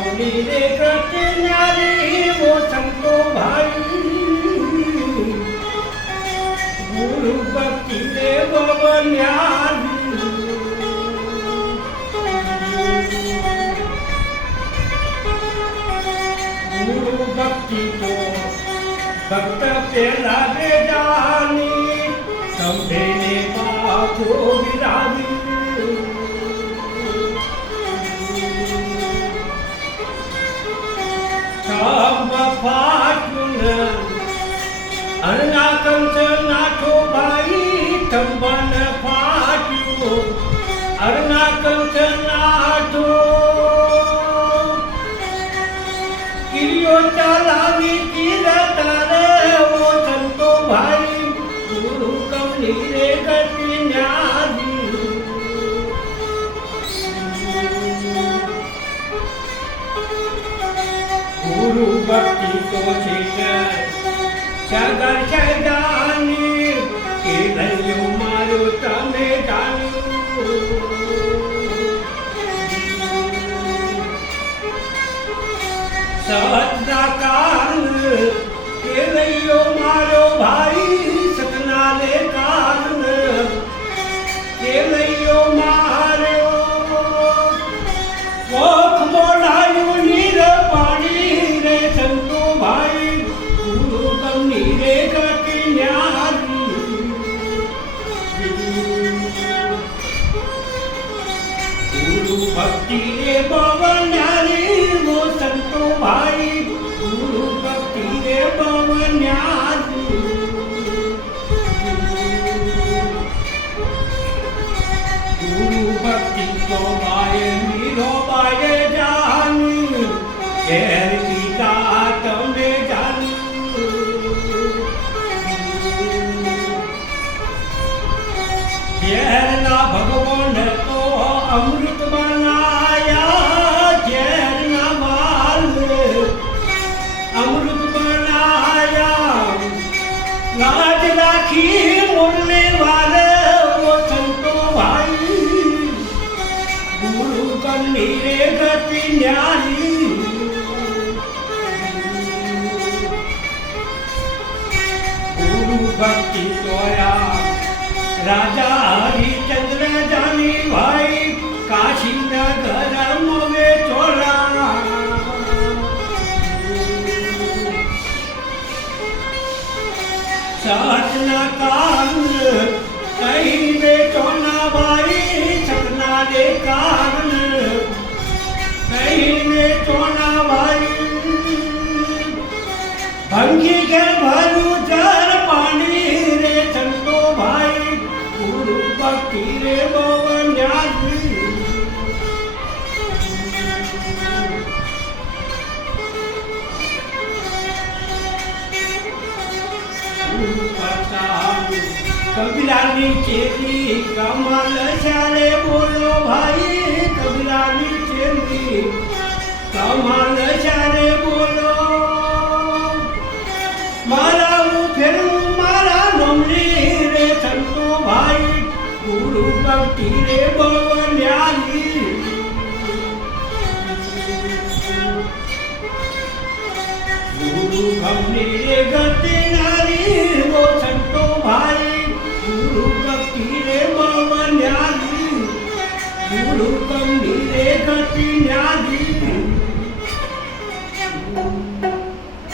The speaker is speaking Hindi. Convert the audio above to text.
कमली रे गति न्यारी वो संतो भाई गुरु भक्ति रे बाबा न्यारी गुरु भक्ति को भक्त पेला दे जानी संभे ने बापो विराजी सब फाटून अण्णा कंच नाठो भाई तंबन फाट्यो अण्णा कंच नाठो किरियो चलावी कीरतार वो संतो भाई गुरु कमली रे गति न्यारी गुरु भक्ति तो सगर जानी के लयो मारो तमे जानी सतना कान के लयो मारो भाई सतना ले कान के लयो मारो कोख मोड़ायो नीर पानी रे संतो भाई गुरु कमली रे गति न्यारी गुरु भक्ति रे बाबा न्यारी वो संतो भाई गुरु भक्ति रे बाबा न्यारी गुरु भक्ति को बाय मीरो बाय जानी केर पिता तमे जानी केर ना भगवान तो अमृत बनाया केर ना माल अमृत बनाया लाज राखी मुरली वाले वो संतो भाई गुरु कमली रे गति न्यारी गुरु भक्ति तोया राजा हरिचंद्र जानी भाई काशी नगर में चोला सतना कान कहीं बेचो ना भाई सतना ले कान कहीं बेचो ना भाई भंगी के भरू जर पानी रे संतो भाई गुरु भक्ति रे बाबा न्यारी कबीरानी चेली कमल चाले बोलो भाई कबीरानी चेली कमल चाले बोलो मारा फिर मारा नमली रे संतो भाई गुरु भक्ति रे बाबा न्यारी गुरु कमली रे गति न्यारी वो संतो भाई गुरु भक्ति रे बाबा न्यारी गुरु कमली रे गति न्यारी